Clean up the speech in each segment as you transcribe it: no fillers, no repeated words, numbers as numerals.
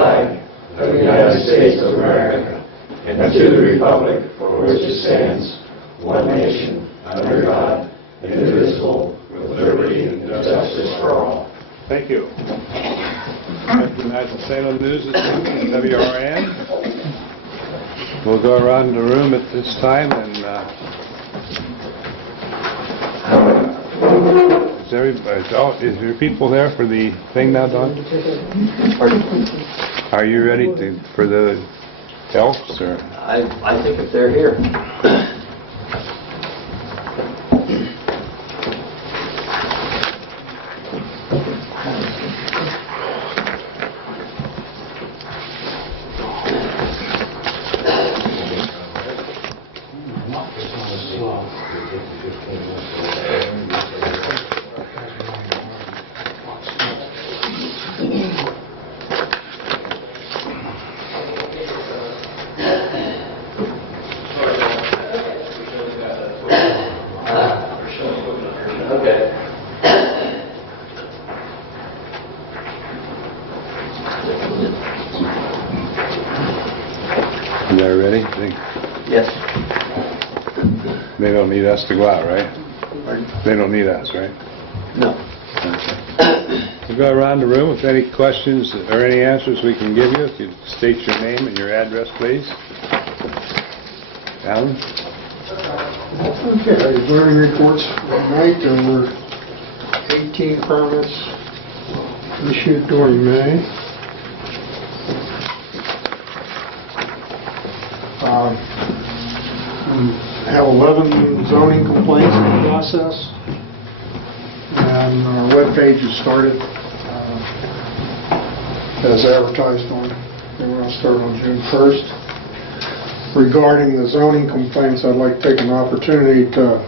flag of the United States of America and to the republic for which it stands, one nation, under God, indivisible, with liberty and justice for all. Thank you. National Salem News this evening, WRN. We'll go around the room at this time and is there people there for the thing now, Don? Are you ready for the elves? Or? I think if they're here. They're ready? Yes. They don't need us to go out, right? Pardon? They don't need us, right? No. We'll go around the room with any questions or any answers we can give you. If you state your name and your address, please. Alan? Okay, zoning reports tonight. There were 18 permits issued during May. We have 11 zoning complaints in the process, and our webpage has started as advertised on. We're going to start on June 1st. Regarding the zoning complaints, I'd like to take an opportunity to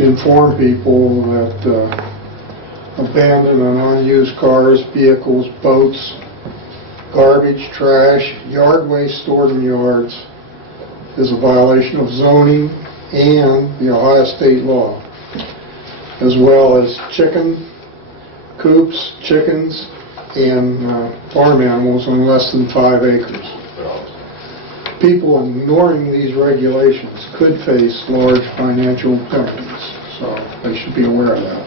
inform people that abandoned and unused cars, vehicles, boats, garbage, trash, yard waste stored in yards is a violation of zoning and the Ohio state law, as well as chicken coops, chickens, and farm animals on less than 5 acres. People ignoring these regulations could face large financial penalties, so they should be aware of that.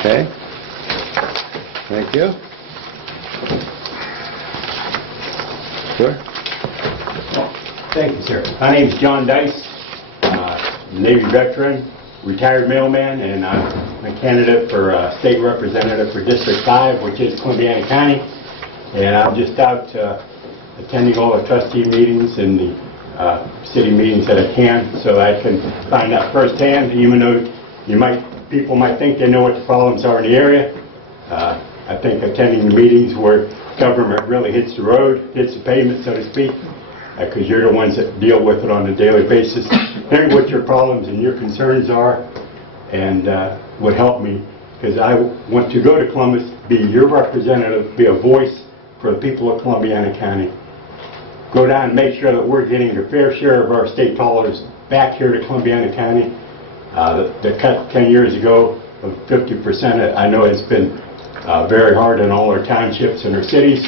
Okay. Thank you. Sir? Thank you, sir. My name is John Dice, Navy veteran, retired mailman, and I'm a candidate for state representative for District 5, which is Columbiana County. And I'm just out attending all the trustee meetings and the city meetings that I can, so I can find out firsthand, even though people might think they know what the problems are in the area. I think attending the meetings where government really hits the road, hits the pavement, so to speak, because you're the ones that deal with it on a daily basis, hearing what your problems and your concerns are, and would help me, because I want to go to Columbus, be your representative, be a voice for the people of Columbiana County. Go down and make sure that we're getting a fair share of our state dollars back here to Columbiana County. The cut 10 years ago of 50%, I know has been very hard on all our townships and our cities.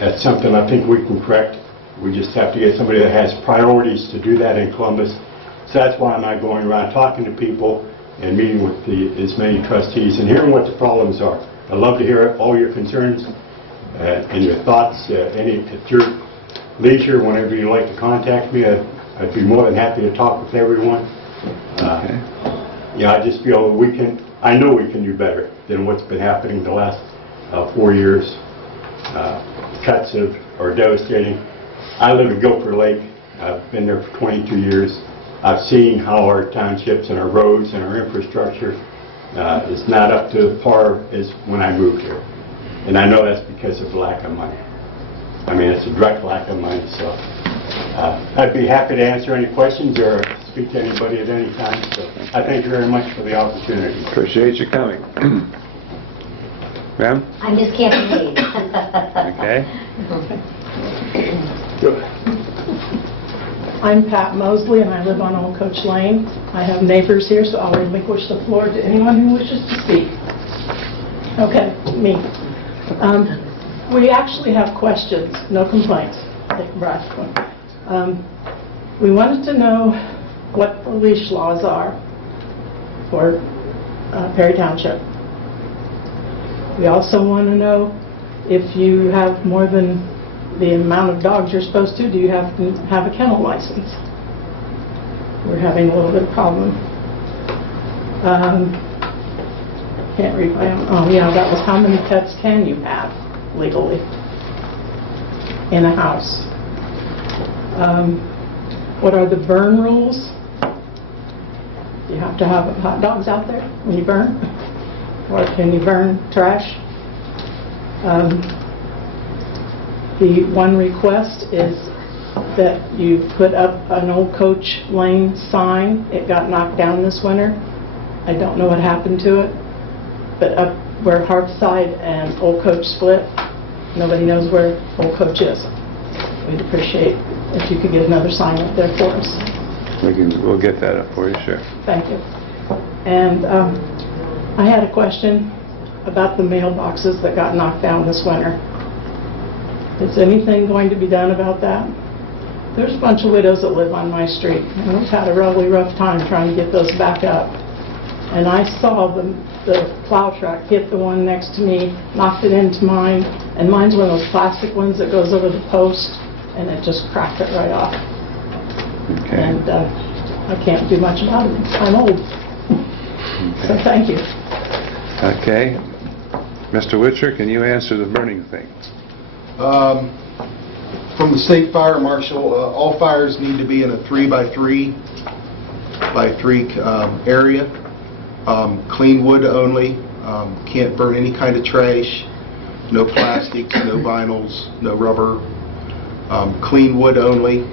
That's something I think we can correct. We just have to get somebody that has priorities to do that in Columbus. So that's why I'm not going around talking to people and meeting with as many trustees and hearing what the problems are. I'd love to hear all your concerns and your thoughts. At your leisure, whenever you like to contact me, I'd be more than happy to talk with everyone. I just feel I know we can do better than what's been happening the last 4 years. Cuts are devastating. I live in Gopher Lake. I've been there for 22 years. I've seen how our townships and our roads and our infrastructure is not up to par as when I moved here. And I know that's because of the lack of money. I mean, it's a direct lack of money. So I'd be happy to answer any questions or speak to anybody at any time. So I thank you very much for the opportunity. Appreciate you coming. Ma'am? I'm Miss Campaign. Okay. Good. I'm Pat Mosley, and I live on Old Coach Lane. I have neighbors here, so I'll relinquish the floor to anyone who wishes to speak. Okay, me. We actually have questions, no complaints. Take a breath. We wanted to know what the leash laws are for Perry Township. We also want to know if you have more than the amount of dogs you're supposed to, do you have to have a kennel license? We're having a little bit of problem. Can't read my own. Oh, yeah, that was how many pets can you have legally in a house? What are the burn rules? Do you have to have hot dogs out there when you burn? Or can you burn trash? The one request is that you put up an Old Coach Lane sign. It got knocked down this winter. I don't know what happened to it, but up where Harpside and Old Coach split, nobody knows where Old Coach is. We'd appreciate if you could get another sign up there for us. We'll get that up for you, sure. Thank you. And I had a question about the mailboxes that got knocked down this winter. Is anything going to be done about that? There's a bunch of widows that live on my street, and we've had a really rough time trying to get those back up. And I saw the plow truck hit the one next to me, knocked it into mine, and mine's one of those plastic ones that goes over the post, and it just cracked it right off. Okay. And I can't do much about it. I'm old. So thank you. Okay. Mr. Witcher, can you answer the burning thing? From the state fire marshal, all fires need to be in a 3x3 area. Clean wood only. Can't burn any kind of trash. No plastics, no vinyls, no rubber. Clean wood only.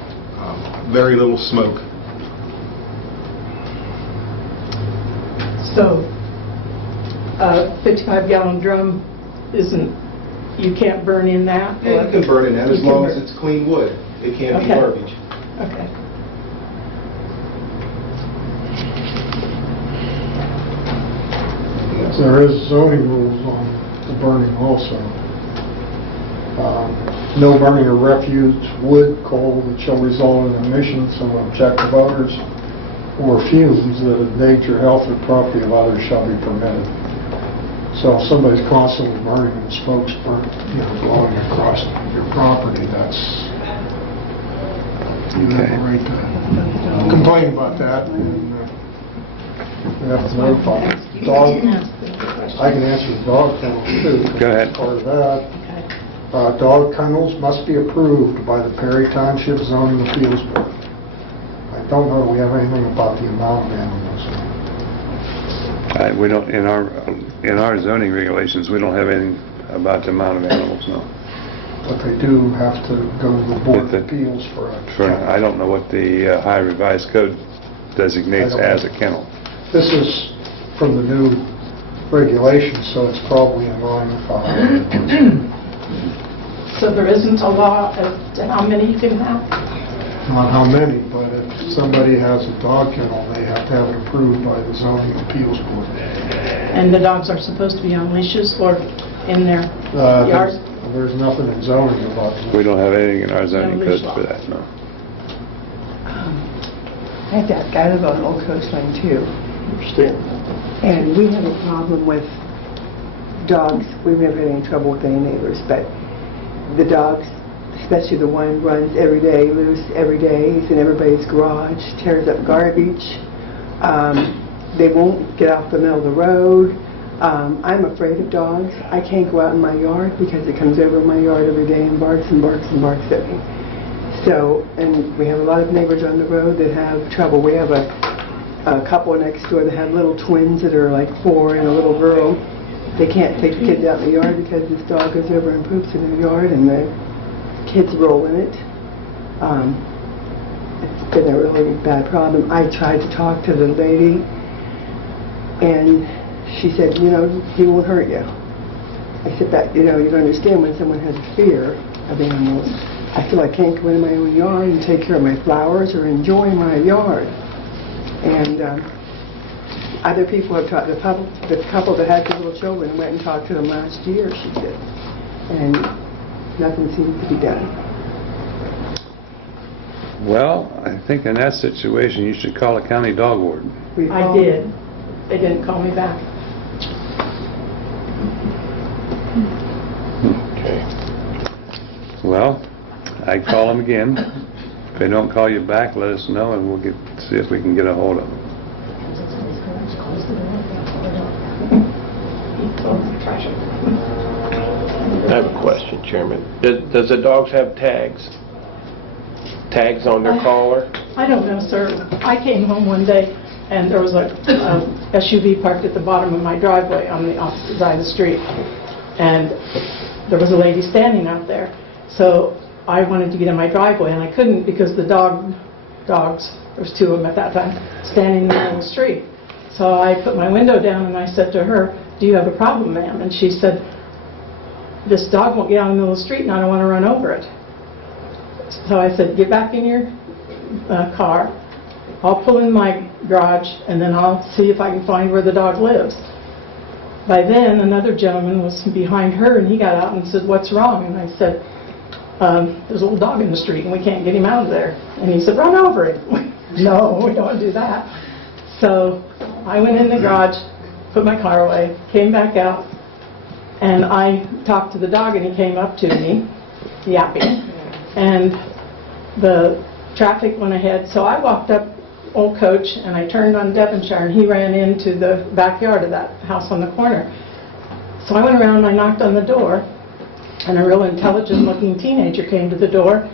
Very little smoke. So, a 55-gallon drum isn't, you can't burn in that? Yeah, you can burn in that as You can long as burn- it's clean wood. It can't be Okay. garbage. Okay. There is zoning rules on the burning also. No burning of refuse, wood, coal that shall result in emissions of objective odors or fumes that endanger health or property of others shall be permitted. So if somebody's constantly burning and smoke's blowing across your property, that's, you have the right to complain about that, and we have to notify. Dog, I can answer the dog kennels too. Go ahead. Part of that. Dog kennels must be approved by the Perry Township Zoning Appeals Board. I don't know if we have anything about the amount of animals. We don't, in our zoning regulations, we don't have anything about the amount of animals, no. But they do have to go to the Board of But Appeals for a I don't know what the High Revised Code designates as a kennel. This is from the new regulations, so it's probably in line with the higher. So there isn't a law as to how many you can have? Not how many, but if somebody has a dog kennel, they have to have it approved by the Zoning Appeals Board. And the dogs are supposed to be on leashes or in their yard? There's nothing in zoning about that. We don't have anything in our zoning No code leash law. for that, no. I have to ask, I live on Old Coach Lane too, and we have a problem with dogs. We've never had any trouble with any neighbors, but the dogs, especially the one runs every day, loose every day. He's in everybody's garage, tears up garbage. They won't get off the middle of the road. I'm afraid of dogs. I can't go out in my yard because it comes over my yard every day and barks and barks and barks at me. So, and we have a lot of neighbors on the road that have trouble. We have a couple next door that have little twins that are like 4 and a little girl. They can't take the kids out in the yard because this dog goes over and poops in their yard and the kids roll in it. It's been a really bad problem. I tried to talk to the lady and she said, he won't hurt you. I said that, you don't understand when someone has a fear of animals. I feel I can't go into my own yard and take care of my flowers or enjoy my yard. And Other people have talked, the couple that had the little children went and talked to them last year, she said, and nothing seems to be done. Well, I think in that situation, you should call a county dog warden. I did. They didn't call me back. Okay. Well, I'd call them again. If they don't call you back, let us know, and we'll see if we can get a hold of them. I have a question, Chairman. Does the dogs have tags? Tags on their collar? I don't know, sir. I came home one day, and there was a SUV parked at the bottom of my driveway on the opposite side of the street. And there was a lady standing out there. So I wanted to get in my driveway, and I couldn't because the dogs, there was 2 of them at that time, standing in the middle of the street. So I put my window down, and I said to her, "Do you have a problem, ma'am?" And she said, "This dog won't get out in the middle of the street, and I don't want to run over it." So I said, "Get back in your car. I'll pull in my garage, and then I'll see if I can find where the dog lives." By then, another gentleman was behind her, and he got out and said, "What's wrong?" And I said, "There's a little dog in the street, and we can't get him out of there." And he said, "Run over it." No, we don't want to do that. So I went in the garage, put my car away, came back out, and I talked to the dog, and he came up to me, yapping. And the traffic went ahead, so I walked up Old Coach, and I turned on Devonshire, and he ran into the backyard of that house on the corner. So I went around and I knocked on the door, and a real intelligent-looking teenager came to the door,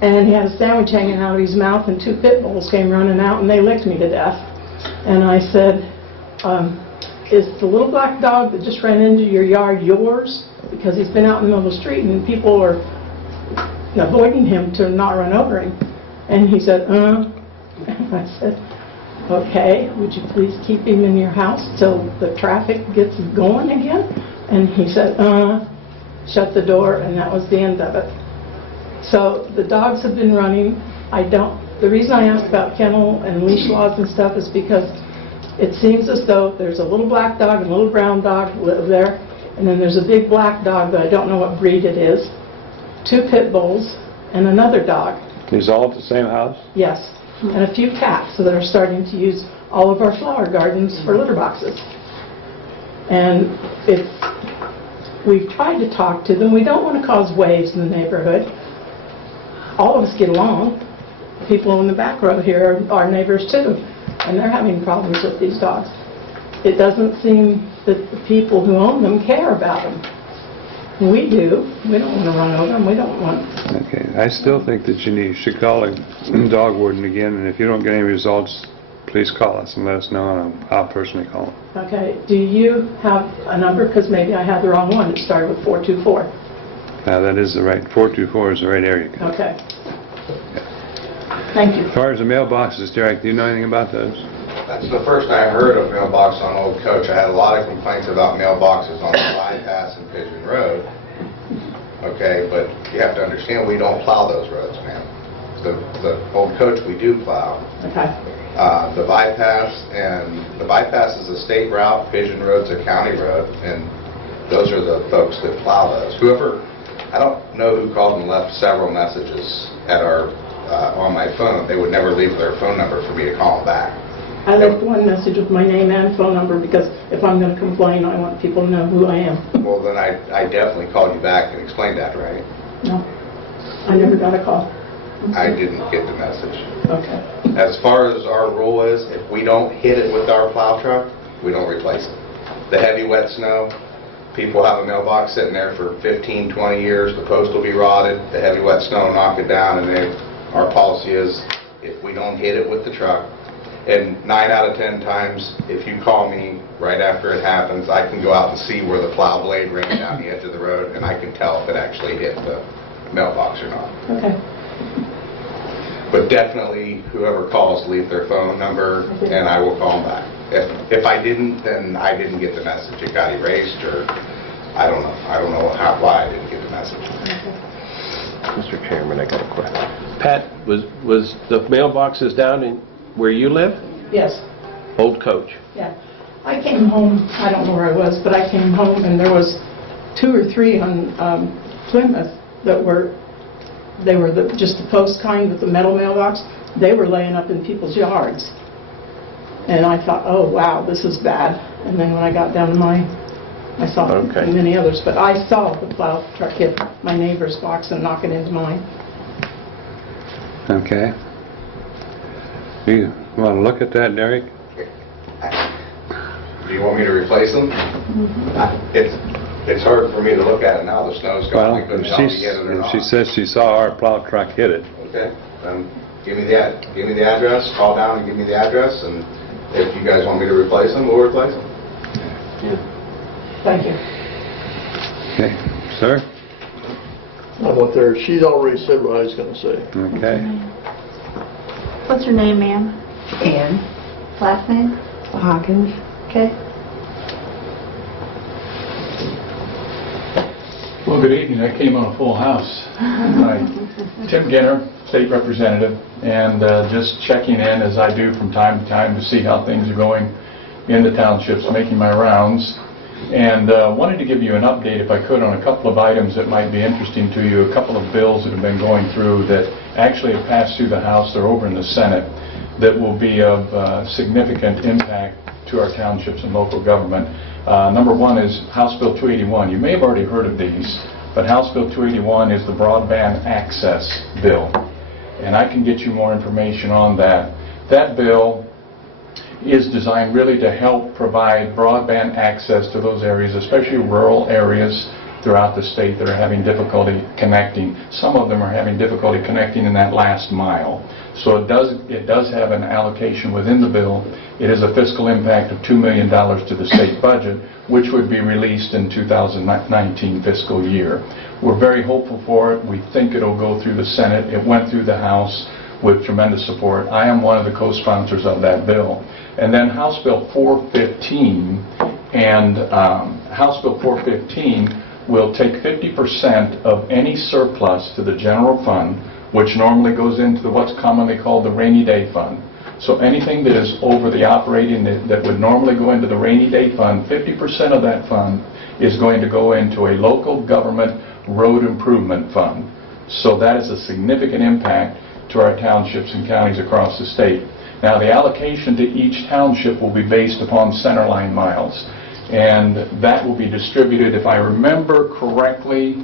and he had a sandwich hanging out of his mouth, and 2 pit bulls came running out, and they licked me to death. And I said, "Is the little black dog that just ran into your yard yours?" Because he's been out in the middle of the street, and people are avoiding him to not run over him. And he said, And I said, "Okay, would you please keep him in your house till the traffic gets going again?" And he said, shut the door, and that was the end of it. So the dogs have been running. The reason I asked about kennel and leash laws and stuff is because it seems as though there's a little black dog and a little brown dog live there, and then there's a big black dog, but I don't know what breed it is, 2 pit bulls, and another dog. Is all at the same house? Yes, and a few cats that are starting to use all of our flower gardens for litter boxes. And we've tried to talk to them. We don't want to cause waves in the neighborhood. All of us get along. People in the back row here are neighbors too, and they're having problems with these dogs. It doesn't seem that the people who own them care about them. We do. We don't want to run over them. We don't want... Okay, I still think that you should call a dog warden again, and if you don't get any results, please call us and let us know, and I'll personally call them. Okay. Do you have a number? Because maybe I had the wrong one. It started with 424. That is the right, 424 is the right area code. Okay. Thank you. As far as the mailboxes, Derek, do you know anything about those? That's the first I heard of mailbox on Old Coach. I had a lot of complaints about mailboxes on the bypass and Pigeon Road. Okay, but you have to understand, we don't plow those roads, ma'am. The Old Coach, we do plow. Okay. The bypass is a state route, Pigeon Road's a county road, and those are the folks that plow those. I don't know who called and left several messages at on my phone. They would never leave their phone number for me to call them back. I left one message with my name and phone number because if I'm going to complain, I want people to know who I am. Well, then I definitely called you back and explained that, right? No, I never got a call. I didn't get the message. Okay. As far as our rule is, if we don't hit it with our plow truck, we don't replace it. The heavy wet snow, people have a mailbox sitting there for 15, 20 years. The post will be rotted. The heavy wet snow will knock it down, and our policy is if we don't hit it with the truck, and 9 out of 10 times, if you call me right after it happens, I can go out and see where the plow blade ran down the edge of the road, and I can tell if it actually hit the mailbox or not. Okay. But definitely, whoever calls, leave their phone number, and I will call them back. If I didn't, then I didn't get the message. It got erased, or I don't know. I don't know why I didn't get the message. Mr. Chairman, I got a question. Pat, was the mailboxes down in where you live? Yes. Old Coach. Yeah. I came home, I don't know where I was, but I came home and there was 2 or 3 on Plymouth that were, they were just the post kind with the metal mailbox. They were laying up in people's yards. And I thought, oh wow, this is bad. And then when I got down to mine, I saw many others, but I saw the plow truck hit my neighbor's box and knock it into mine. Okay. You want to look at that, Derek? Do you want me to replace them? It's hard for me to look at it now, the snow's Well, gone, we couldn't tell if you get it or not. she says she saw our plow truck hit it. Okay, give me the address, call down and give me the address, and if you guys want me to replace them, we'll replace them. Thank you. Okay, sir? I'm with her. She's already said what I was going to say. Okay. What's your name, ma'am? Ann Last name? Hawkins. Okay. Well, good evening. I came on a full house. Hi. Tim Ginner, State Representative, and just checking in as I do from time to time to see how things are going in the townships, making my rounds. And wanted to give you an update, if I could, on a couple of items that might be interesting to you, a couple of bills that have been going through that actually have passed through the House. They're over in the Senate that will be of significant impact to our townships and local government. Number one is House Bill 281. You may have already heard of these, but House Bill 281 is the broadband access bill. And I can get you more information on that. That bill is designed really to help provide broadband access to those areas, especially rural areas throughout the state that are having difficulty connecting. Some of them are having difficulty connecting in that last mile. So it does have an allocation within the bill. It is a fiscal impact of $2 million to the state budget, which would be released in 2019 fiscal year. We're very hopeful for it. We think it'll go through the Senate. It went through the House with tremendous support. I am one of the co-sponsors of that bill. And then House Bill 415, and House Bill 415 will take 50% of any surplus to the general fund, which normally goes into what's commonly called the rainy day fund. So anything that is over the operating that would normally go into the rainy day fund, 50% of that fund is going to go into a local government road improvement fund. So that is a significant impact to our townships and counties across the state. Now, the allocation to each township will be based upon centerline miles, and that will be distributed, if I remember correctly,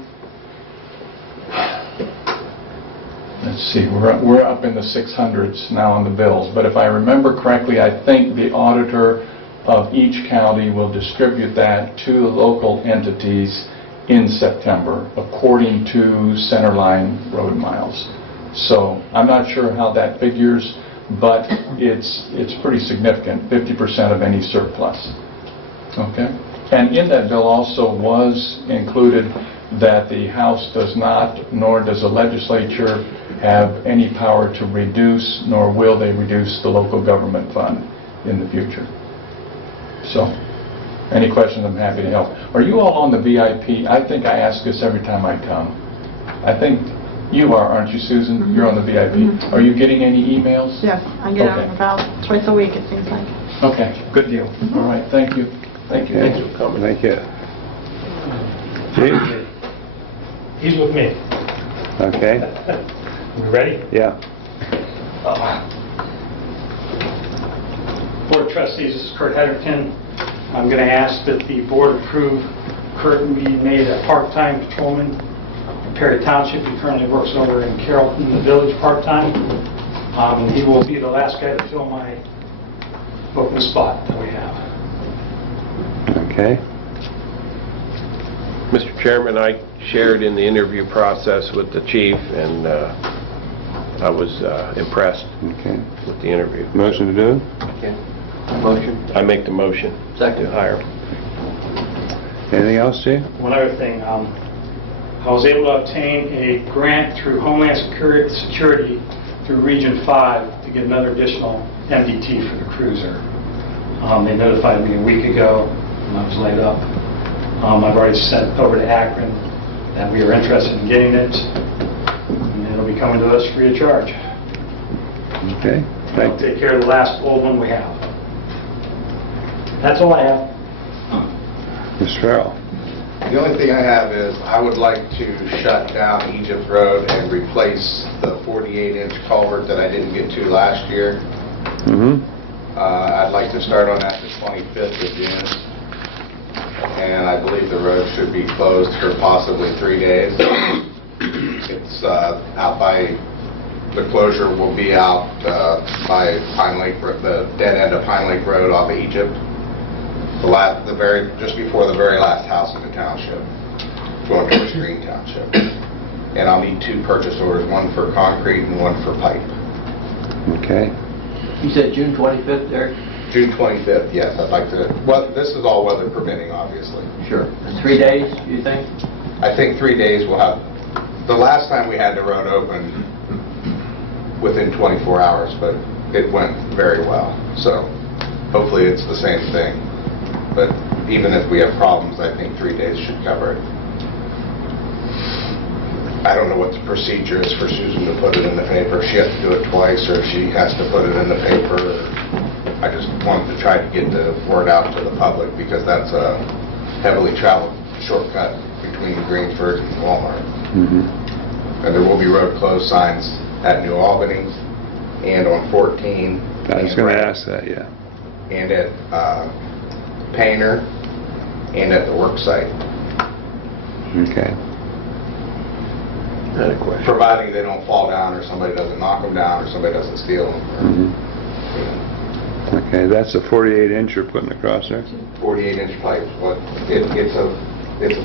let's see, we're up in the 600s now on the bills, but if I remember correctly, I think the auditor of each county will distribute that to the local entities in September, according to centerline road miles. So I'm not sure how that figures, but it's pretty significant, 50% of any surplus. Okay? And in that bill also was included that the House does not, nor does the legislature, have any power to reduce, nor will they reduce the local government fund in the future. So, any questions, I'm happy to help. Are you all on the VIP? I think I ask this every time I come. I think you are, aren't you, Susan? Mm-hmm. You're on the VIP. Mm-hmm. Are you getting any emails? Yes, I get them about twice a week, it seems like. Okay, good deal. Mm-hmm. All right, thank you. Thank you. Okay. Thank you for coming. Thank you. Chief? He's with me. Okay. We ready? Yeah. Board of Trustees, this is Kurt Hedderton. I'm going to ask that the board approve Kurt being made a part-time patrolman in Perry Township. He currently works over in Carrollton, the village, part-time. He will be the last guy to fill my open spot that we have. Okay. Mr. Chairman, I shared in the interview process with the chief, and I was impressed with the interview. Motion to do? Okay. Motion? I make the motion. Second. To hire. Anything else, Chief? One other thing, I was able to obtain a grant through Homeland Security through Region 5 to get another additional MDT for the cruiser. They notified me a week ago when I was laid up. I've already sent over to Akron that we are interested in getting it, and it'll be coming to us free of charge. Okay. I'll take care of the last old one we have. That's all I have. Mr. Farrell? The only thing I have is I would like to shut down Egypt Road and replace the 48-inch culvert that I didn't get to last year. I'd like to start on that the 25th of June. And I believe the road should be closed for possibly 3 days. It's out by, the closure will be out by Pine Lake, the dead end of Pine Lake Road off of Egypt. Just before the very last house in the township, going towards Green Township. And I'll need 2 purchase orders, one for concrete and one for pipe. Okay. You said June 25th, Derek? June 25th, yes, I'd like to, well, this is all weather permitting, obviously. Sure. And 3 days, you think? I think 3 days we'll have, the last time we had the road open within 24 hours, but it went very well. So hopefully it's the same thing. But even if we have problems, I think 3 days should cover it. I don't know what the procedure is for Susan to put it in the paper. If she has to do it twice, or if she has to put it in the paper. I just wanted to try to get the word out to the public, because that's a heavily traveled shortcut between Greensburg and Walmart. And there will be road closed signs at New Albany and on 14. I was going to ask that, yeah. And at Painter and at the work site. Okay. Not a question. Providing they don't fall down, or somebody doesn't knock them down, or somebody doesn't steal them. Okay, that's a 48-inch you're putting across there? 48-inch pipe. It's a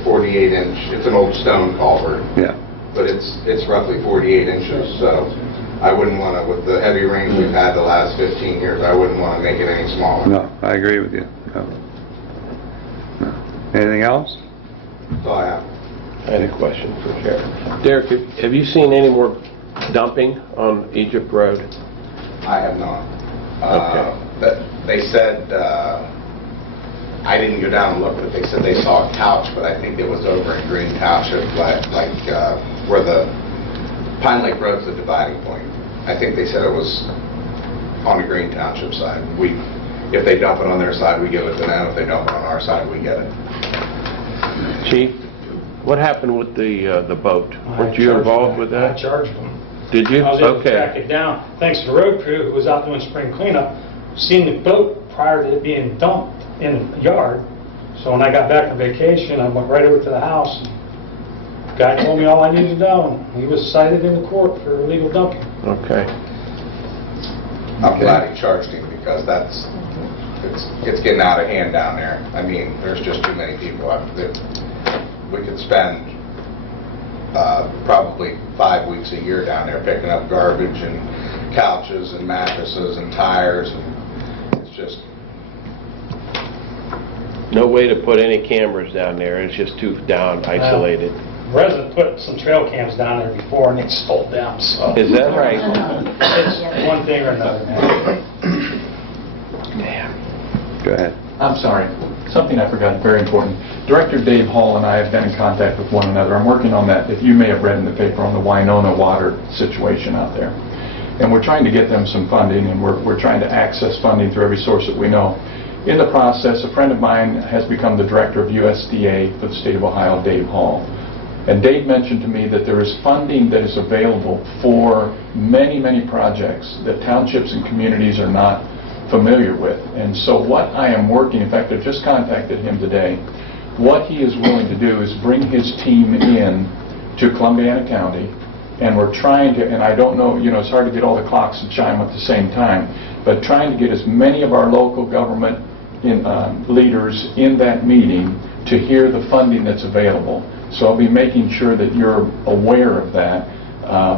48-inch. It's an old stone culvert. Yeah. But it's roughly 48 inches. So I wouldn't want to, with the heavy rains we've had the last 15 years, I wouldn't want to make it any smaller. No, I agree with you. No. Anything else? That's all I have. I had a question for Sheriff. Derek, have you seen any more dumping on Egypt Road? I have not. Okay. They said, I didn't go down and look, but they said they saw a couch, but I think it was over in Green Township, like where the Pine Lake Road's the dividing point. I think they said it was on the Green Township side. If they dump it on their side, we give it to them. If they dump it on our side, we get it. Chief, what happened with the boat? Weren't you involved with that? I charged them. Did you? I was able to track Okay. it down. Thanks to the road crew who was out doing spring cleanup, seen the boat prior to it being dumped in the yard. So when I got back from vacation, I went right over to the house. The guy told me all I needed to know. He was cited in the court for illegal dumping. Okay. I'm glad he charged him, because it's getting out of hand down there. I mean, there's just too many people. We could spend probably 5 weeks a year down there picking up garbage and couches and mattresses and tires, and it's just... No way to put any cameras down there. It's just too down, isolated. Resident put some trail cams down there before and they stole them, so... Is that right? It's one thing or another, man. Damn. Go ahead. I'm sorry. Something I forgot, very important. Director Dave Hall and I have been in contact with one another. I'm working on that, if you may have read in the paper, on the Winona water situation out there. And we're trying to get them some funding, and we're trying to access funding through every source that we know. In the process, a friend of mine has become the director of USDA for the state of Ohio, Dave Hall. And Dave mentioned to me that there is funding that is available for many, many projects that townships and communities are not familiar with. And so what I am working, in fact, I just contacted him today, what he is willing to do is bring his team in to Columbiana County, and we're trying to, and I don't know, it's hard to get all the clocks to chime at the same time, but trying to get as many of our local government leaders in that meeting to hear the funding that's available. So I'll be making sure that you're aware of that.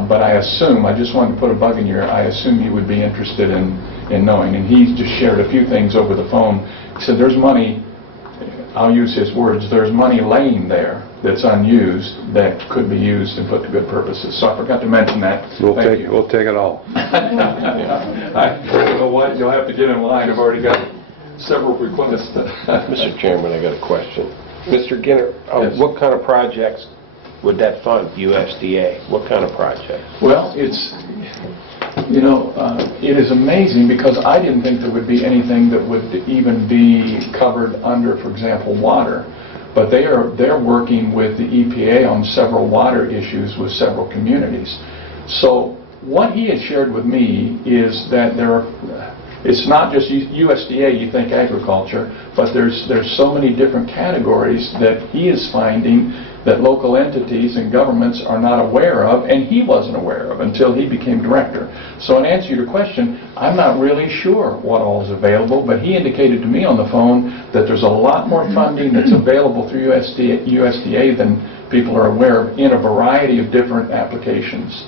But I assume, I just wanted to put a bug in your ear, I assume you would be interested in knowing. And he's just shared a few things over the phone. He said there's money, I'll use his words, there's money laying there that's unused that could be used and put to good purposes. So I forgot to mention that. We'll take it all. I don't know what, you'll have to get in line. I've already got several requests. Mr. Chairman, I got a question. Mr. Ginner, Yes. what kind of projects would that fund, USDA? What kind of projects? Well, You know, it is amazing because I didn't think there would be anything that would even be covered under, for example, water. But they're working with the EPA on several water issues with several communities. So what he had shared with me is that it's not just USDA, you think agriculture, but there's so many different categories that he is finding that local entities and governments are not aware of, and he wasn't aware of until he became director. So in answer to your question, I'm not really sure what all is available, but he indicated to me on the phone that there's a lot more funding that's available through USDA than people are aware of in a variety of different applications.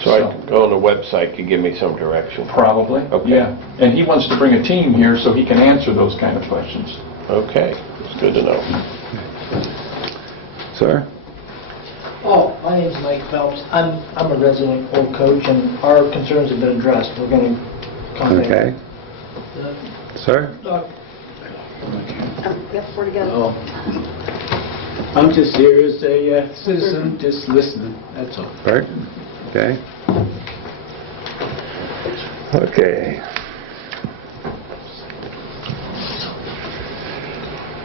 So I can go on the website, could give me some direction. Probably, Okay. yeah. And he wants to bring a team here so he can answer those kind of questions. Okay, it's good to know. Sir? Oh, my name's Mike Phelps. I'm a resident Old Coach, and our concerns have been addressed. We're going to contact. Okay. Sir? Yes, where to go? Oh. I'm just here as a citizen, just listening, that's all. Bert? Okay. Okay.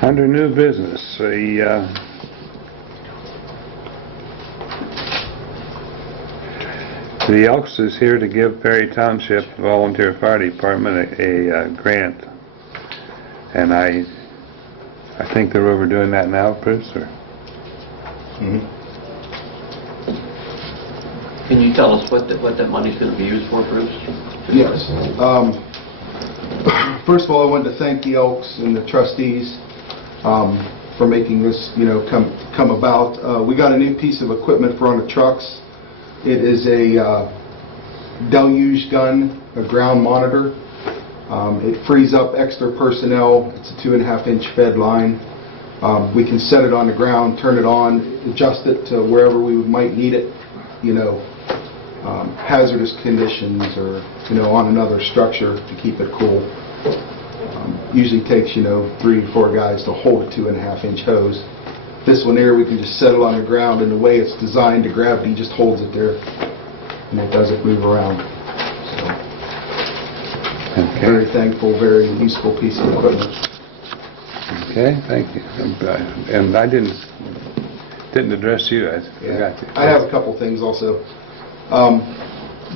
Under new business, the Elks is here to give Perry Township Volunteer Fire Department a grant. And I think they're overdoing that now, Bruce, or? Can you tell us what that money's going to be used for, Bruce? Yes. First of all, I wanted to thank the Elks and the trustees for making this, come about. We got a new piece of equipment for on the trucks. It is a deluge gun, a ground monitor. It frees up extra personnel. It's a 2.5-inch fed line. We can set it on the ground, turn it on, adjust it to wherever we might need it, hazardous conditions or, on another structure to keep it cool. Usually takes, 3 to 4 guys to hold a 2.5-inch hose. This one here, we can just set it on the ground, and the way it's designed, the gravity just holds it there, and it doesn't move around. So, very thankful, very useful piece of equipment. Okay, thank you. And I didn't address you. I forgot to. I have a couple things also.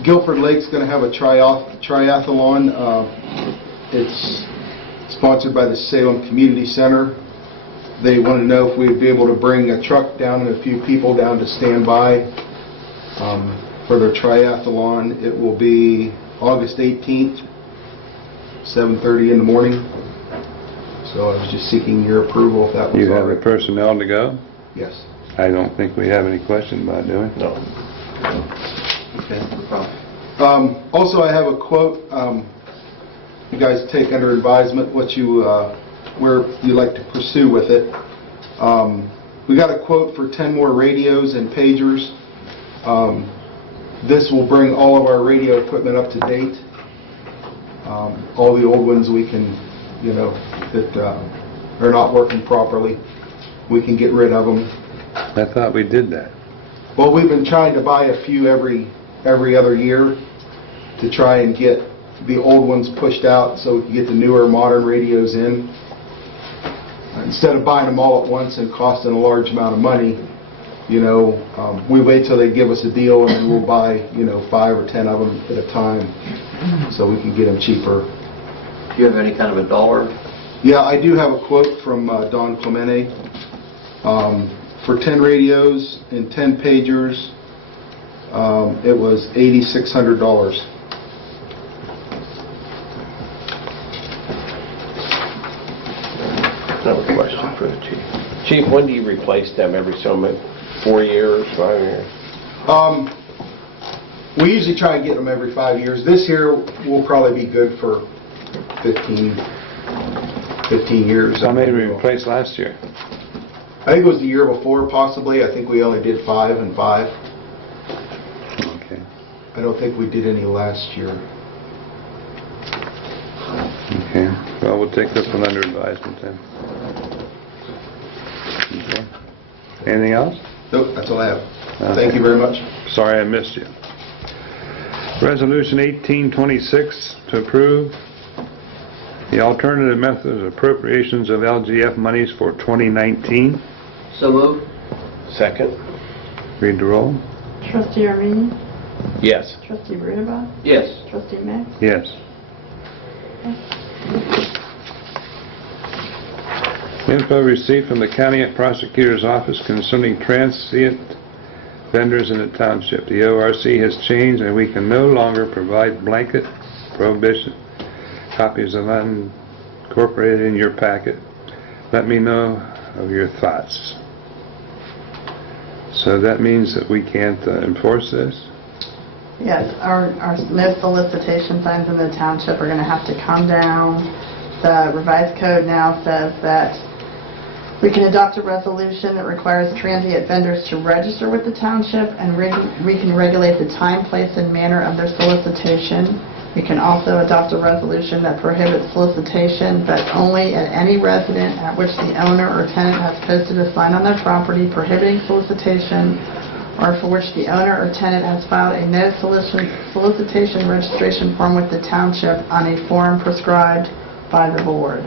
Guilford Lake's going to have a triathlon. It's sponsored by the Salem Community Center. They want to know if we'd be able to bring a truck down and a few people down to stand by for their triathlon. It will be August 18th, 7:30 in the morning. So I was just seeking your approval if that was all right. You have the personnel to go? Yes. I don't think we have any question about doing it. No. Okay. Also, I have a quote. You guys take under advisement what you where you like to pursue with it. We got a quote for 10 more radios and pagers. This will bring all of our radio equipment up to date. All the old ones we can, that are not working properly, we can get rid of them. I thought we did that. Well, we've been trying to buy a few every other year to try and get the old ones pushed out so we can get the newer modern radios in. Instead of buying them all at once and costing a large amount of money, we wait till they give us a deal and then we'll buy, 5 or 10 of them at a time so we can get them cheaper. Do you have any kind of a dollar? Yeah, I do have a quote from Don Clemente. For 10 radios and 10 pagers, it was $8,600. Another question for the chief. Chief, when do you replace them? Every so many, 4 years, 5 years? We usually try and get them every 5 years. This year will probably be good for 15 years. How many did we replace last year? I think it was the year before, possibly. I think we only did 5 and 5. Okay. I don't think we did any last year. Okay. Well, we'll take this one under advisement then. Okay. Anything else? Nope, that's all I have. Thank you very much. Sorry I missed you. Resolution 1826 to approve the alternative methods of appropriations of LGF monies for 2019. So moved. Second. Read the roll. Trustee Armini? Yes. Trustee Rudaba? Yes. Trustee Mix? Yes. Info received from the County Prosecutor's Office concerning transient vendors in the township. The ORC has changed and we can no longer provide blanket prohibition. Copies of unincorporated in your packet. Let me know of your thoughts. So that means that we can't enforce this? Yes, our no solicitation signs in the township are going to have to come down. The revised code now says that we can adopt a resolution that requires transient vendors to register with the township, and we can regulate the time, place, and manner of their solicitation. We can also adopt a resolution that prohibits solicitation, but only at any resident at which the owner or tenant has posted a sign on their property prohibiting solicitation, or for which the owner or tenant has filed a no solicitation registration form with the township on a form prescribed by the board.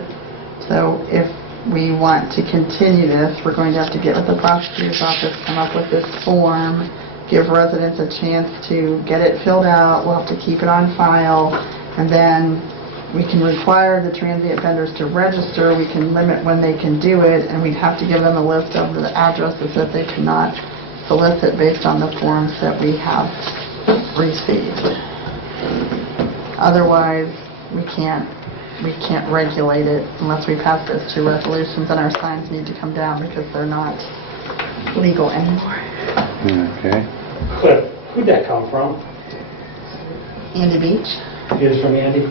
So if we want to continue this, we're going to have to get with the prosecutor's office, come up with this form, give residents a chance to get it filled out. We'll have to keep it on file, and then we can require the transient vendors to register. We can limit when they can do it, and we'd have to give them a list of the addresses that they cannot solicit based on the forms that we have received. Otherwise, we can't regulate it unless we pass those two resolutions, and our signs need to come down because they're not legal anymore. Okay. Cliff, who'd that come from? Andy Beach? It is from Andy?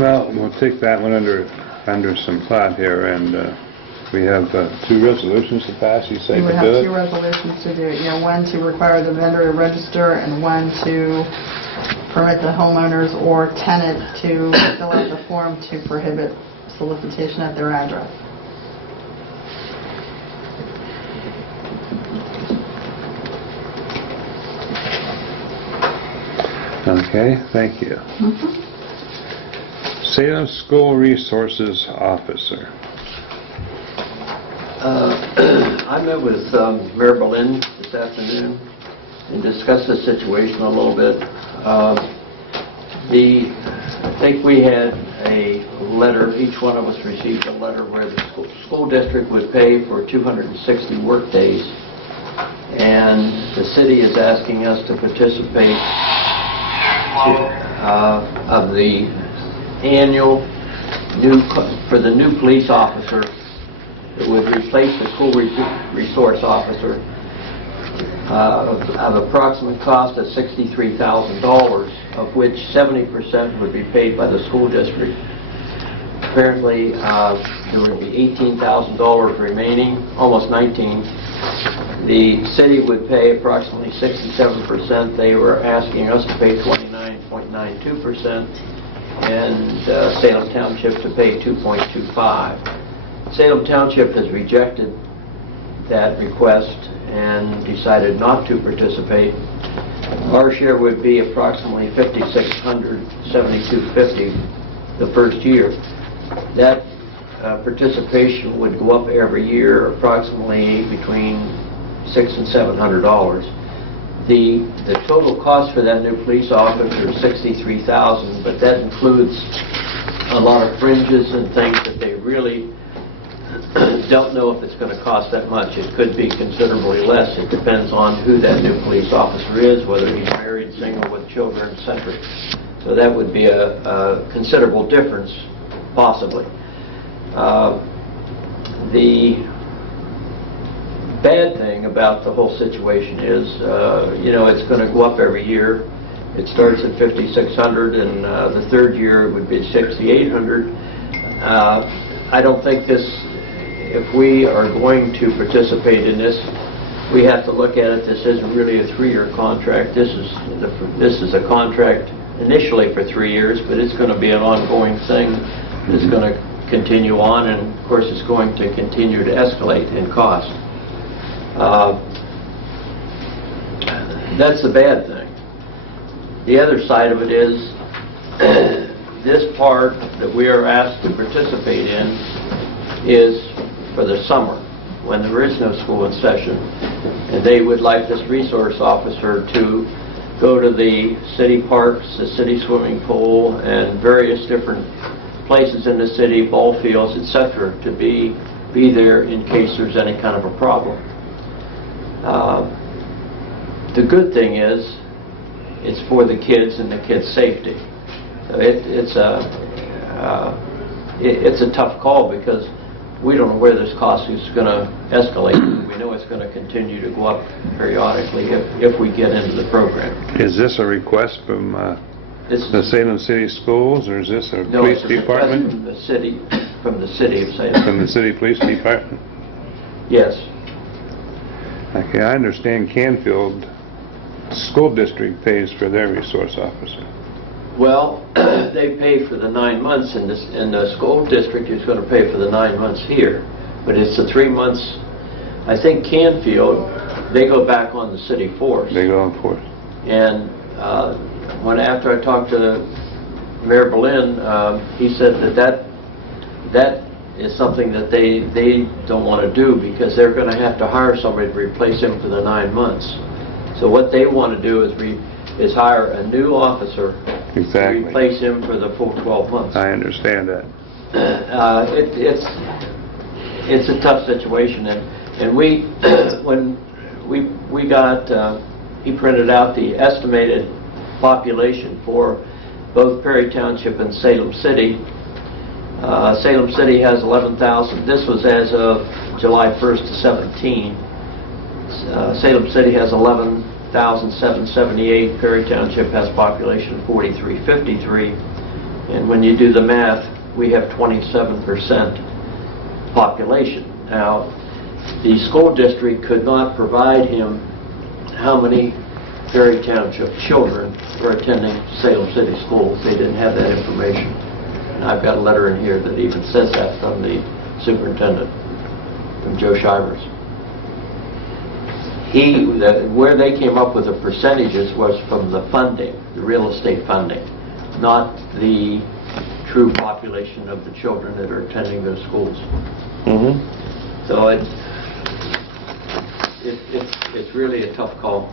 Well, we'll take that one under some thought here, and we have two resolutions to pass. You say We would to have do two it? resolutions to do it. One to require the vendor to register, and one to permit the homeowners or tenant to fill out the form to prohibit solicitation at their address. Okay, thank you. Salem School Resources Officer. I met with Mayor Berlin this afternoon and discussed the situation a little bit. I think we had a letter, each one of us received a letter where the school district would pay for 260 work days, and the city is asking us to participate of the annual for the new police officer that would replace the school resource officer of approximate cost of $63,000, of which 70% would be paid by the school district. Apparently, there would be $18,000 remaining, almost $19,000. The city would pay approximately 67%. They were asking us to pay 29.92%, and Salem Township to pay 2.25%. Salem Township has rejected that request and decided not to participate. Our share would be approximately $5,600, $7,250 the first year. That participation would go up every year, approximately between $600 and $700. The total cost for that new police officer is $63,000, but that includes a lot of fringes and things that they really don't know if it's going to cost that much. It could be considerably less. It depends on who that new police officer is, whether he's married, single, with children, etc. So that would be a considerable difference, possibly. The bad thing about the whole situation is, it's going to go up every year. It starts at $5,600, and the third year it would be $6,800. I don't think this. If we are going to participate in this, we have to look at it. This isn't really a 3-year contract. This is a contract initially for 3 years, but it's going to be an ongoing thing. It's going to continue on, and of course it's going to continue to escalate in cost. That's the bad thing. The other side of it is this part that we are asked to participate in is for the summer, when there is no school in session, and they would like this resource officer to go to the city parks, the city swimming pool, and various different places in the city, ball fields, etc., to be there in case there's any kind of a problem. The good thing is, it's for the kids and the kids' safety. So it's a tough call because we don't know where this cost is going to escalate. We know it's going to continue to go up periodically if we get into the program. Is this a request from the Salem City Schools, or is this a police department? From the city of Salem. From the city police department? Yes. Okay, I understand Canfield School District pays for their resource officer. Well, they pay for the 9 months, and the school district is going to pay for the 9 months here. But it's the 3 months. I think Canfield, they go back on the city force. They go on force. And after I talked to Mayor Berlin, he said that is something that they don't want to do because they're going to have to hire somebody to replace him for the 9 months. So what they want to do is hire a new officer to replace him for the full 12 months. I understand that. It's a tough situation, and when we got he printed out the estimated population for both Perry Township and Salem City. Salem City has 11,000. This was as of July 1st to 17. Salem City has 11,778. Perry Township has a population of 4,353. And when you do the math, we have 27% population. Now, the school district could not provide him how many Perry Township children were attending Salem City schools. They didn't have that information. And I've got a letter in here that even says that from the superintendent, from Joe Shivers. Where they came up with the percentages was from the funding, the real estate funding, not the true population of the children that are attending those schools. Mm-hmm. So it's really a tough call.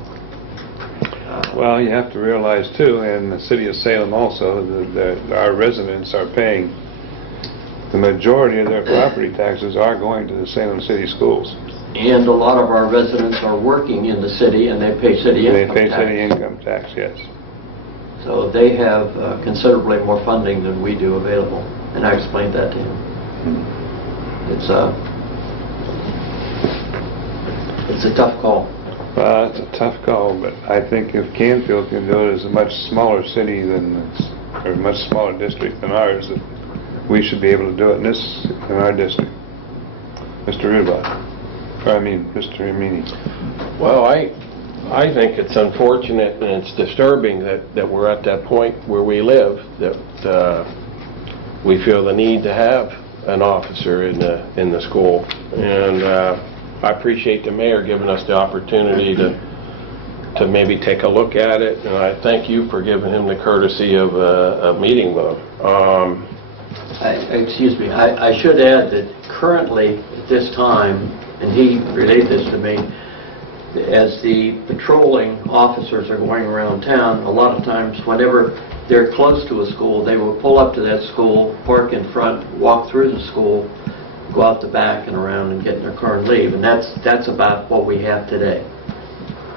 Well, you have to realize too, in the city of Salem also, that our residents are paying, the majority of their property taxes are going to the Salem City schools. And a lot of our residents are working in the city and they pay city income tax. They pay city income tax, yes. So they have considerably more funding than we do available. And I explained that to him. It's a tough call. It's a tough call, but I think if Canfield can do it as a much smaller city or a much smaller district than ours, that we should be able to do it in our district. Mr. Rudolph. Mr. Amini. Well, I think it's unfortunate and it's disturbing that we're at that point where we live, that we feel the need to have an officer in the school. And I appreciate the mayor giving us the opportunity to maybe take a look at it, and I thank you for giving him the courtesy of a meeting with him. Excuse me, I should add that currently at this time, and he relayed this to me, as the patrolling officers are going around town, a lot of times whenever they're close to a school, they will pull up to that school, park in front, walk through the school, go out the back and around and get in their car and leave. And that's about what we have today.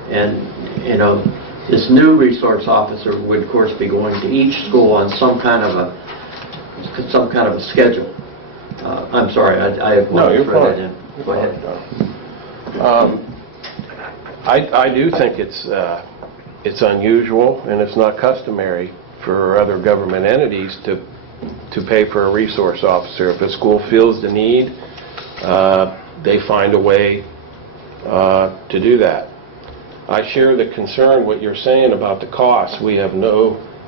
And, you know, this new resource officer would, of course, be going to each school on some kind of a schedule. I'm sorry, I have one to throw that in. Go ahead. I do think it's unusual and it's not customary for other government entities to pay for a resource officer. If a school feels the need, they find a way to do that. I share the concern what you're saying about the cost. We have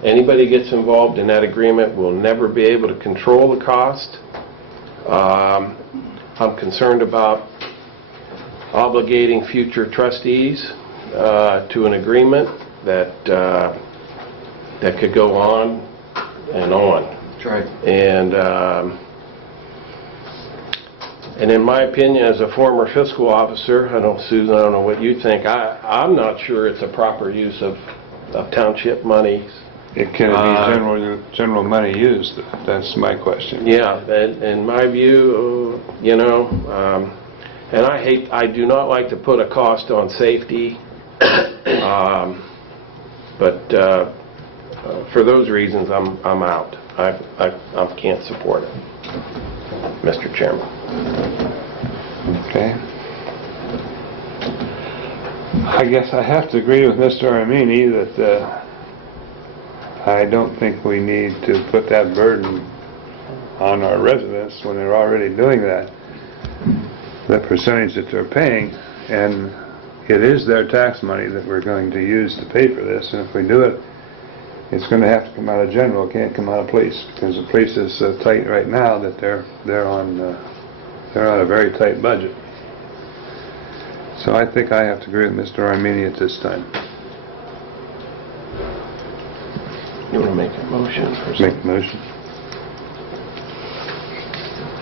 anybody gets involved in that agreement will never be able to control the cost. I'm concerned about obligating future trustees to an agreement that that could go on and on. That's right. And in my opinion, as a former fiscal officer, Susan, I don't know what you think, I'm not sure it's a proper use of township money. It can be general money used. That's my question. Yeah, in my view, you know, and I do not like to put a cost on safety, but for those reasons, I'm out. I can't support it, Mr. Chairman. Okay. I guess I have to agree with Mr. Armini that I don't think we need to put that burden on our residents when they're already doing that. The percentage that they're paying, and it is their tax money that we're going to use to pay for this, and if we do it, it's going to have to come out of general, it can't come out of police, because the police is so tight right now that they're on a very tight budget. So I think I have to agree with Mr. Armini at this time. You want to make a motion? Make the motion.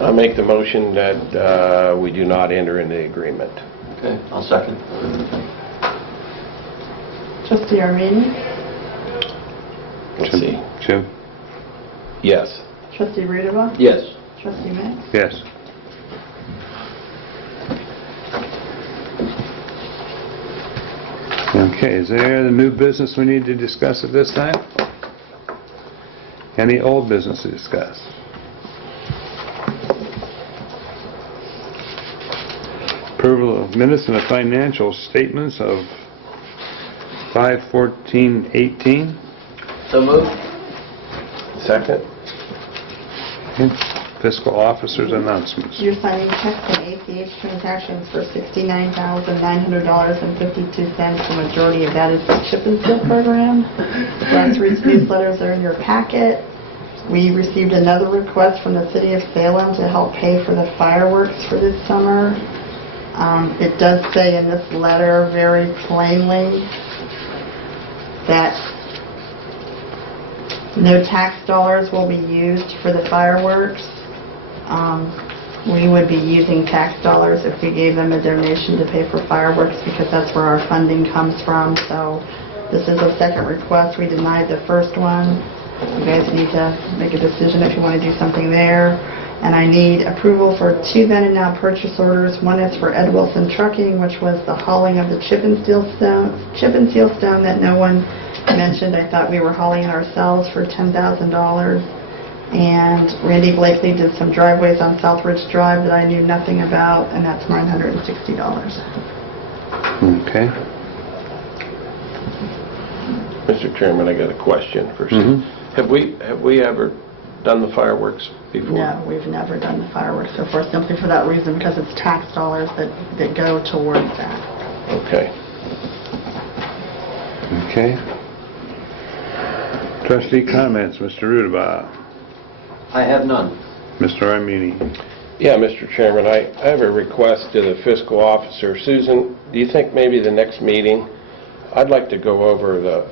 I make the motion that we do not enter into the agreement. Okay, I'll second. Trustee Armini? Let's see. Jim? Yes. Trustee Rudaba? Yes. Trustee May? Yes. Okay, is there the new business we need to discuss at this time? Any old business to discuss? Approval of minutes and the financial statements of 5/14/18. So moved. Second. Fiscal officers announcements. You're signing checks and ACH transactions for $69,900.52. The majority of that is the chip and seal program. Last week's newsletters are in your packet. We received another request from the City of Salem to help pay for the fireworks for this summer. It does say in this letter very plainly that no tax dollars will be used for the fireworks. We would be using tax dollars if we gave them a donation to pay for fireworks, because that's where our funding comes from. So this is a second request. We denied the first one. You guys need to make a decision if you want to do something there. And I need approval for 2 then and now purchase orders. One is for Ed Wilson Trucking, which was the hauling of the chip and seal stone that no one mentioned. I thought we were hauling it ourselves for $10,000. And Randy Blakely did some driveways on South Ridge Drive that I knew nothing about, and that's $960. Okay. Mr. Chairman, I got a question first. Have we ever done the fireworks before? No, we've never done the fireworks before, simply for that reason, because it's tax dollars that go towards that. Okay. Okay. Trustee comments, Mr. Rudaba. I have none. Mr. Armini. Yeah, Mr. Chairman, I have a request to the fiscal officer. Susan, do you think maybe the next meeting, I'd like to go over the,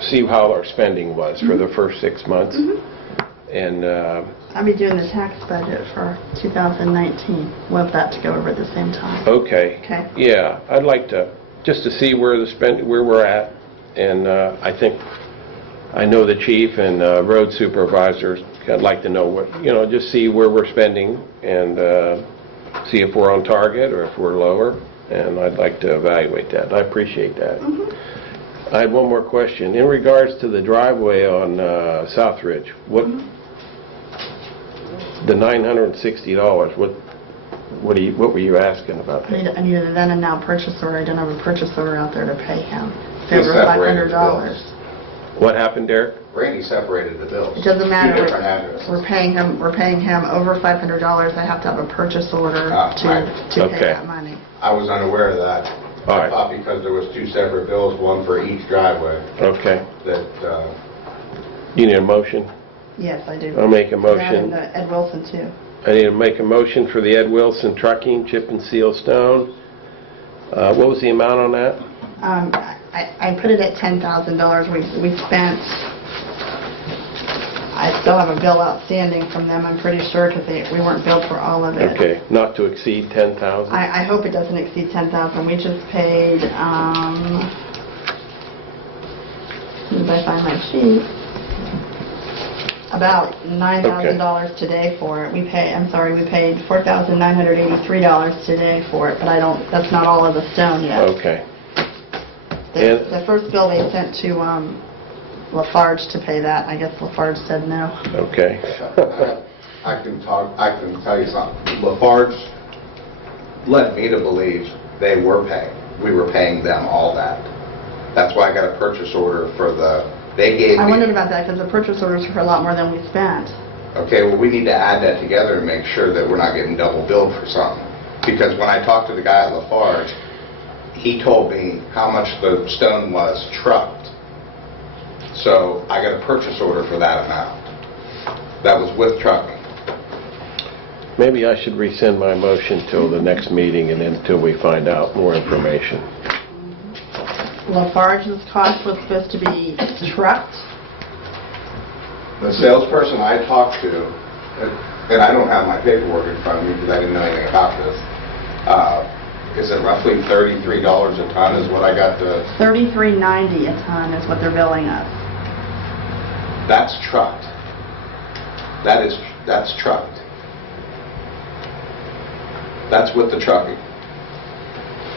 see how our spending was for the first 6 months. And I'll be doing the tax budget for 2019. We'll have that to go over at the same time. Okay. Okay. Yeah, I'd like to, just to see where we're at. And I think, I know the chief and road supervisors, I'd like to know what, just see where we're spending and see if we're on target or if we're lower. And I'd like to evaluate that. I appreciate that. I had one more question. In regards to the driveway on South Ridge, what, the $960, what were you asking about that? I need a then and now purchase order. I don't have a purchase order out there to pay him. It's He over separated the $500. bills. What happened, Derek? Randy separated the bills. It doesn't matter. Two different addresses. We're paying him over $500. I have to have a purchase order Right. to pay Okay. that money. I was unaware of that. All I right. thought because there was 2 separate bills, one for each driveway, Okay. that, You need a motion? Yes, I do. I'll make a That motion. and the Ed Wilson too. I need to make a motion for the Ed Wilson Trucking, chip and seal stone, What was the amount on that? I put it at $10,000. We spent, I still have a bill outstanding from them, I'm pretty sure, because we weren't billed for all of it. Okay, not to exceed 10,000? I hope it doesn't exceed 10,000. We just paid, as soon as I find my sheet, about $9,000 today for it. We paid $4,983 today for it, but that's not all of the stone yet. Okay. The first bill they sent to Lafarge to pay that. I guess Lafarge said no. Okay. I can tell you something. Lafarge led me to believe we were paying them all that. That's why I got a purchase order for I wondered about that because the purchase orders were for a lot more than we spent. Okay, well, we need to add that together and make sure that we're not getting double billed for something. Because when I talked to the guy at Lafarge, he told me how much the stone was trucked. So I got a purchase order for that amount. That was with trucking. Maybe I should rescind my motion till the next meeting and until we find out more information. Lafarge's cost was supposed to be trucked. The salesperson I talked to, and I don't have my paperwork in front of me because I didn't know anything about this, is it roughly $33 a ton is what I got to... $33.90 a ton is what they're billing us. That's trucked. That's trucked. That's with the trucking.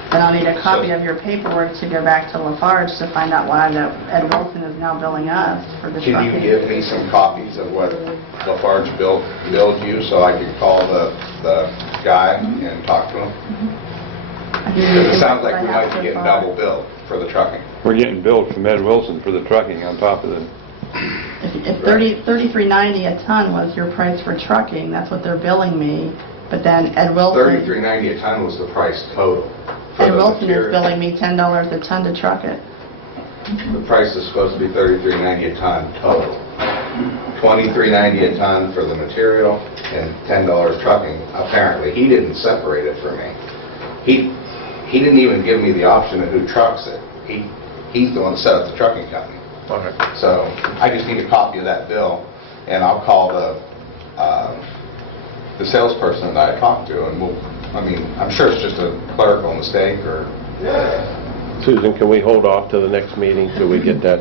And I'll need a copy of your paperwork to go back to Lafarge to find out why Ed Wilson is now billing us for the trucking. Can you give me some copies of what Lafarge billed you so I can call the guy and talk to him? Because it sounds like we might be getting double billed for the trucking. We're getting billed from Ed Wilson for the trucking on top of the... If $33.90 a ton was your price for trucking, that's what they're billing me. But then Ed Wilson... $33.90 a ton was the price total. Ed Wilson is billing me $10 a ton to truck it. The price is supposed to be $33.90 a ton total. $23.90 a ton for the material and $10 trucking. Apparently, he didn't separate it for me. He didn't even give me the option of who trucks it. He's the one that set up the trucking company. Okay. So I just need a copy of that bill, and I'll call the salesperson that I talked to, and I'm sure it's just a clerical mistake or... Susan, can we hold off to the next meeting till we get that?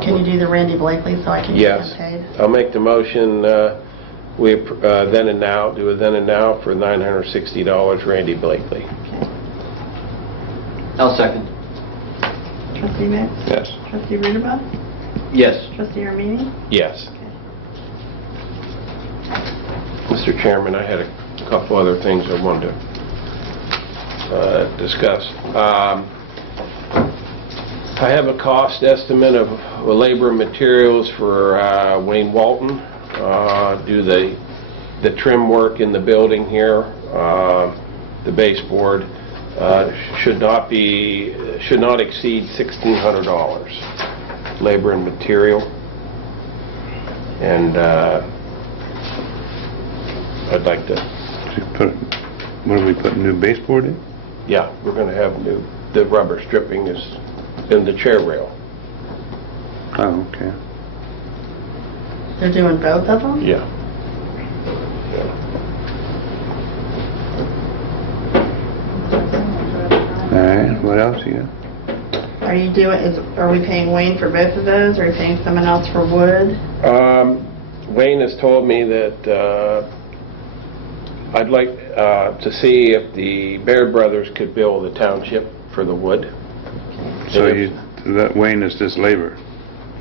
Can you do the Randy Blakely so I can get him paid? I'll make the motion, we then and now, do a then and now for $960 Randy Blakely. Okay. I'll second. Trustee Mix? Yes. Trustee Ruderbuck? Yes. Trustee Armini? Yes. Mr. Chairman, I had a couple other things I wanted to discuss. I have a cost estimate of labor and materials for Wayne Walton. Do the trim work in the building here, the baseboard should not exceed $1,600 labor and material, and I'd like to What are we putting, new baseboard in? Yeah, we're going to have the rubber stripping is in the chair rail. Oh, okay. They're doing both of them? Yeah. All right, what else you got? Are we paying Wayne for both of those, or are we paying someone else for wood? Wayne has told me that I'd like to see if the Baird brothers could bill the township for the wood. So that Wayne is just labor?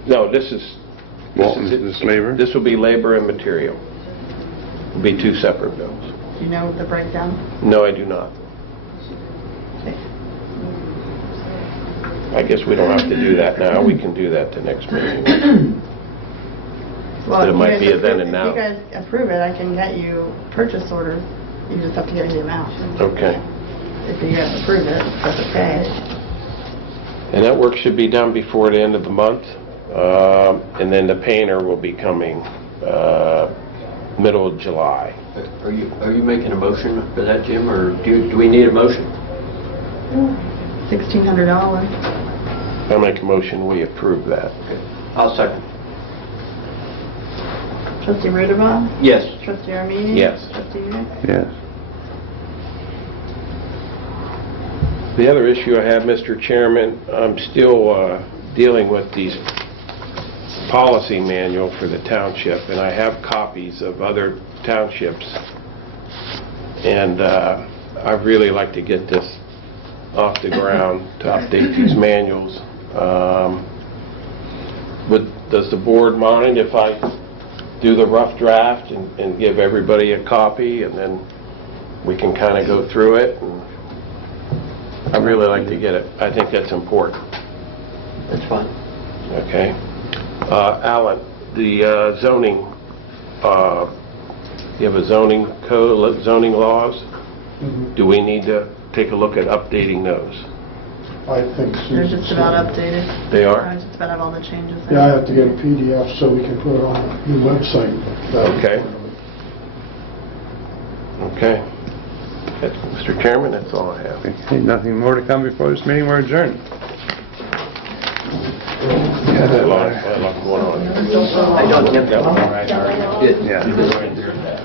No, this is this labor? This will be labor and material. It'll be two separate bills. Do you know the breakdown? No, I do not. Okay. I guess we don't have to do that now. We can do that the next meeting. Well, But it might be a then and now. If you guys approve it, I can get you purchase orders. You just have to give me the amount. Okay. If you guys approve it, that's okay. And that work should be done before the end of the month. And then the painter will be coming middle of July. Are you making a motion for that, Jim, or do we need a motion? $1,600. I make a motion, we approve that. I'll second. Trustee Ruderbaugh? Yes. Trustee Armini? Yes. Trustee Unick? Yes. The other issue I have, Mr. Chairman, I'm still dealing with these policy manual for the township, and I have copies of other townships, and I'd really like to get this off the ground to update these manuals. Does the board mind if I do the rough draft and give everybody a copy, and then we can kind of go through it? And I'd really like to get it. I think that's important. That's fine. Okay. Alan, the zoning, you have a zoning code, zoning laws? Do we need to take a look at updating those? I think They're Susan just said- about updated. They are? I just about have all the changes in. Yeah, I have to get a PDF so we can put it on the new website. Okay. Okay. Mr. Chairman, that's all I have. Okay, nothing more to come before this meeting. We're adjourned. Yeah, that lot going on. I don't think that one. Yeah. A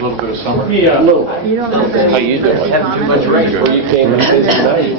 little bit of summer. You don't have any How you doing? comments? Having too much rain. Well, you came in busy night.